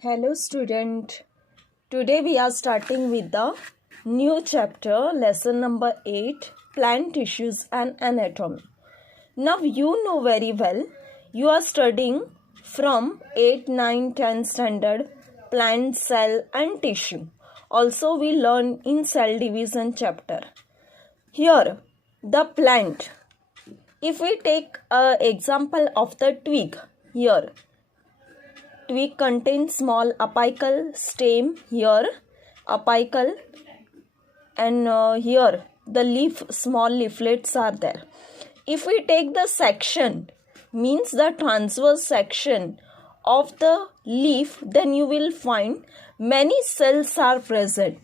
Hello student. Today we are starting with the new chapter, lesson number 8, plant tissues and anatomy. Now you know very well you are studying from 8, 9, 10 standard plant, cell and tissue. Also we learn in cell division chapter. Here the plant. If we take an example of the twig here. Twig contains small apical stem here, apical, and here the small leaflets are there. If we take the section, means the transverse section of the leaf, then you will find many cells are present.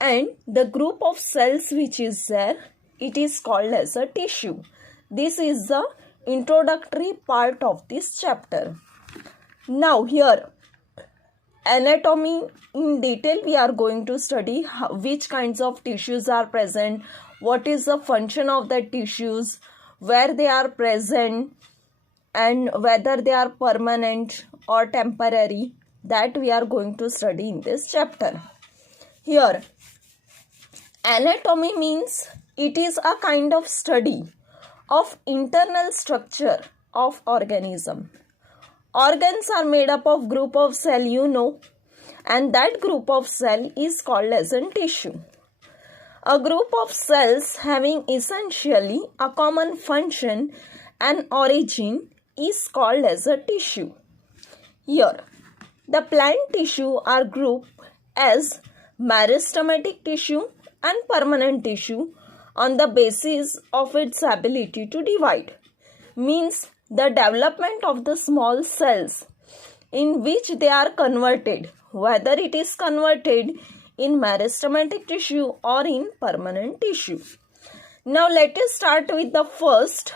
And the group of cells which is there, it is called as a tissue. This is the introductory part of this chapter. Now here, anatomy in detail we are going to study which kinds of tissues are present, what is the function of the tissues, where they are present and whether they are permanent or temporary, that we are going to study in this chapter. Here, anatomy means it is a kind of study of internal structure of organism. Organs are made up of group of cell, and that group of cell is called as a tissue. A group of cells having essentially a common function and origin is called as a tissue. Here, the plant tissue are grouped as meristematic tissue and permanent tissue on the basis of its ability to divide. Means the development of the small cells in which they are converted, whether it is converted in meristematic tissue or in permanent tissue. Now let us start with the first,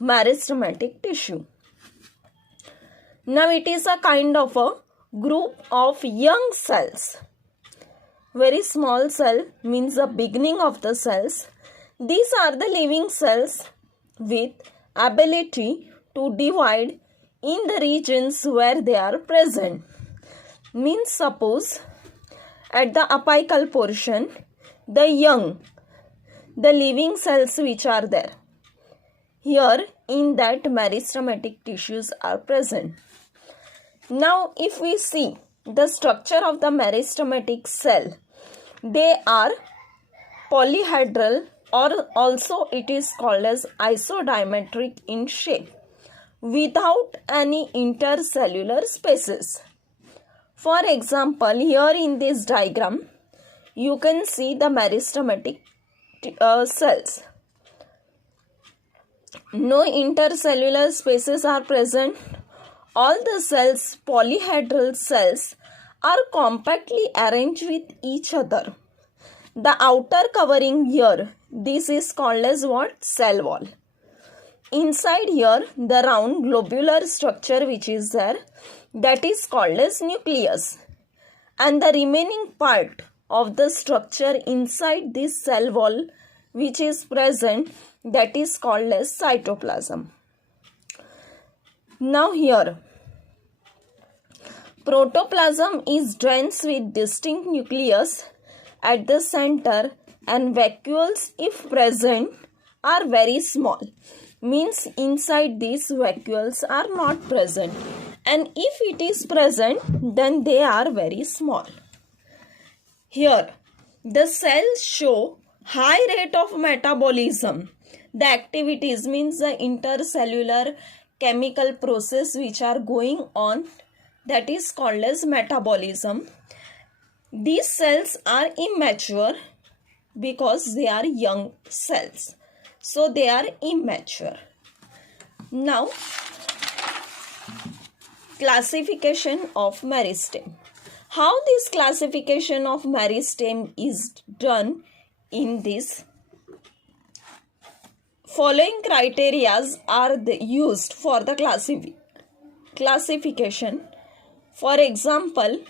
meristematic tissue. Now it is a kind of a group of young cells. Very small cell means the beginning of the cells. These are the living cells with ability to divide in the regions where they are present. Means suppose at the apical portion, the living cells which are there. Here in that meristematic tissues are present. Now if we see the structure of the meristematic cell, they are polyhedral, or also it is called as isodiametric in shape, without any intercellular spaces. For example, here in this diagram, you can see the meristematic cells. No intercellular spaces are present. All the cells, polyhedral cells, are compactly arranged with each other. The outer covering here, this is called as what? Cell wall. Inside here, the round globular structure which is there, that is called as nucleus. And the remaining part of the structure inside this cell wall which is present, that is called as cytoplasm. Now here, protoplasm is dense with distinct nucleus at the center, and vacuoles, if present, are very small. Means inside these vacuoles are not present, and if it is present, then they are very small. Here, the cells show high rate of metabolism. The activities means the intercellular chemical process which are going on, that is called as metabolism. These cells are immature because they are young cells. So they are immature. Now, classification of meristem. How this classification of meristem is done in this? Following criteria are used for the classification. For example,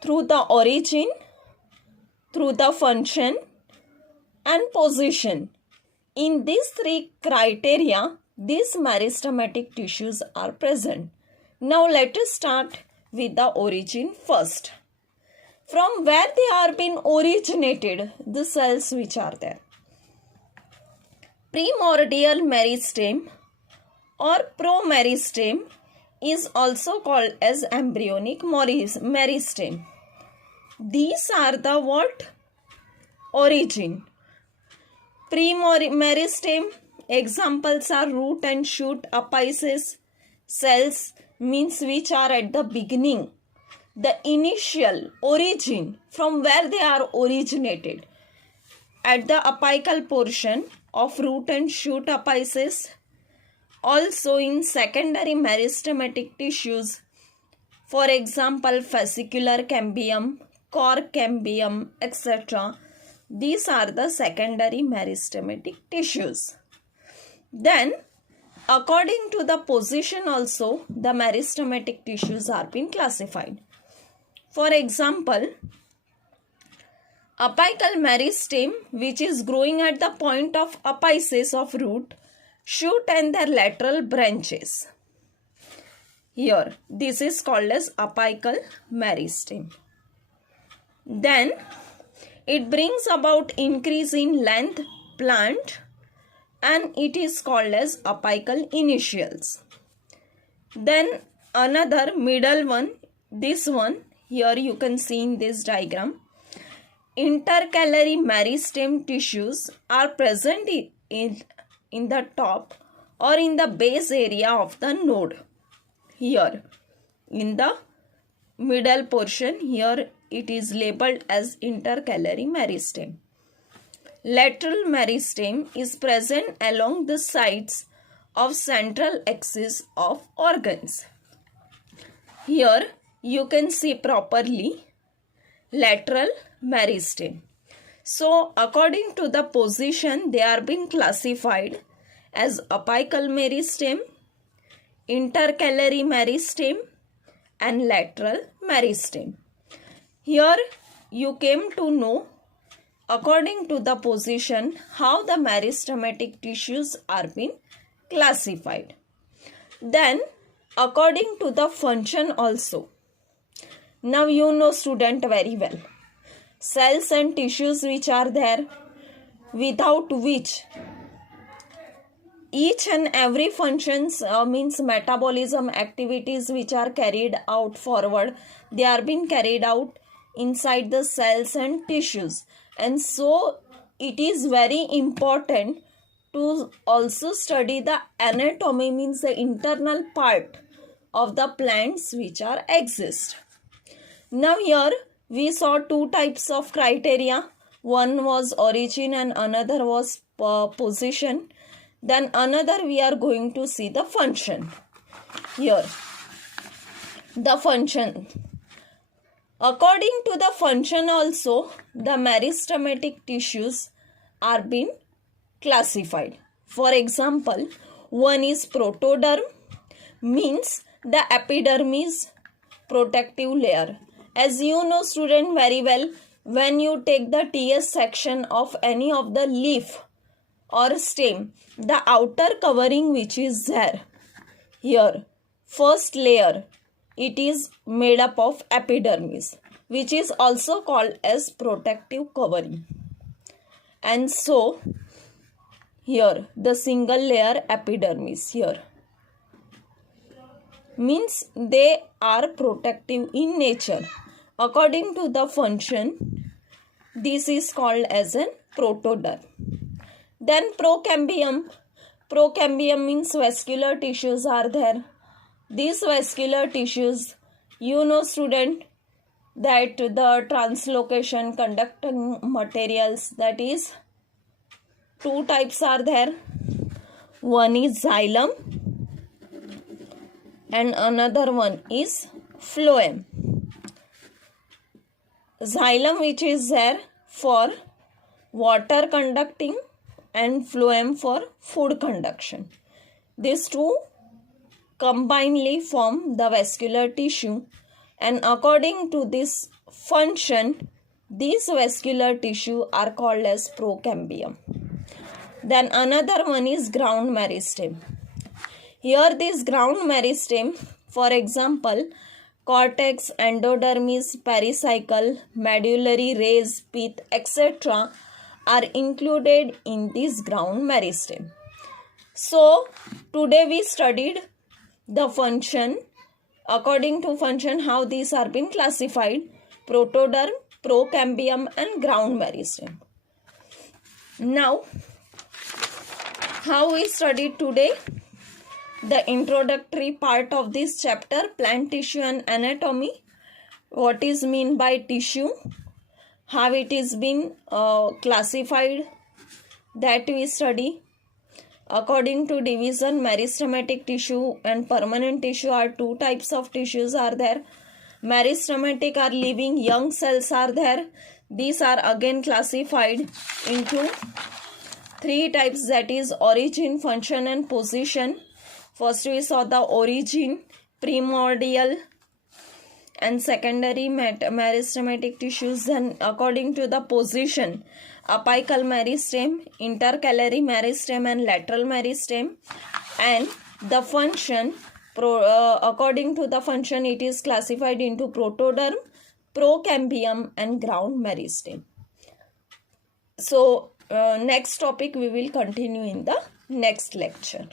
through the origin, through the function and position. In these three criteria, these meristematic tissues are present. Now let us start with the origin first. From where they are been originated, the cells which are there. Primordial meristem or promeristem is also called as embryonic meristem. These are the what? Origin. Meristem examples are root and shoot apices. Cells means which are at the beginning, the initial origin from where they are originated. At the apical portion of root and shoot apices. Also in secondary meristematic tissues, for example fascicular cambium, cork cambium, etc. These are the secondary meristematic tissues. Then according to the position also the meristematic tissues are being classified. For example, apical meristem, which is growing at the point of apices of root, shoot and their lateral branches. Here, this is called as apical meristem. Then, it brings about increase in length plant and it is called as apical initials. Then, another middle one, this one, here you can see in this diagram. Intercalary meristem tissues are present in the top or in the base area of the node. Here in the middle portion, here it is labeled as intercalary meristem. Lateral meristem is present along the sides of central axis of organs. Here you can see properly lateral meristem. So according to the position, they are being classified as apical meristem, intercalary meristem and lateral meristem. Here you came to know according to the position how the meristematic tissues are being classified. Then according to the function also. Now you know student very well. Cells and tissues which are there, without which each and every functions means metabolism activities which are carried out forward, they are being carried out inside the cells and tissues. And so it is very important to also study the anatomy, means the internal part of the plants which are exist. Now here we saw two types of criteria. One was origin and another was position. Then another we are going to see the function. Here, the function. According to the function also, the meristematic tissues are being classified. For example, one is protoderm, means the epidermis protective layer. As you know student very well, when you take the TS section of any of the leaf or stem, the outer covering which is there, here, first layer, it is made up of epidermis, which is also called as protective covering. And so, here, the single layer epidermis here, means they are protective in nature. According to the function, this is called as an protoderm. Then procambium. Procambium means vascular tissues are there. These vascular tissues, you know student, that the translocation conducting materials, that is, two types are there. One is xylem and another one is phloem. Xylem which is there for water conducting and phloem for food conduction. These two combinedly form the vascular tissue, and according to this function, these vascular tissue are called as procambium. Then another one is ground meristem. Here this ground meristem, for example, cortex, endodermis, pericycle, medullary rays, pith, etc. are included in this ground meristem. So, today we studied the function. According to function, how these are been classified: protoderm, procambium and ground meristem. Now, how we studied today? The introductory part of this chapter, plant tissue and anatomy. What is mean by tissue? How it is been classified, that we study. According to division, meristematic tissue and permanent tissue are two types of tissues are there. Meristematic are living young cells are there. These are again classified into three types, that is origin, function and position. First we saw the origin, primordial and secondary meristematic tissues. Then according to the position, apical meristem, intercalary meristem and lateral meristem. And the function, according to the function, it is classified into protoderm, procambium and ground meristem. So next topic we will continue in the next lecture.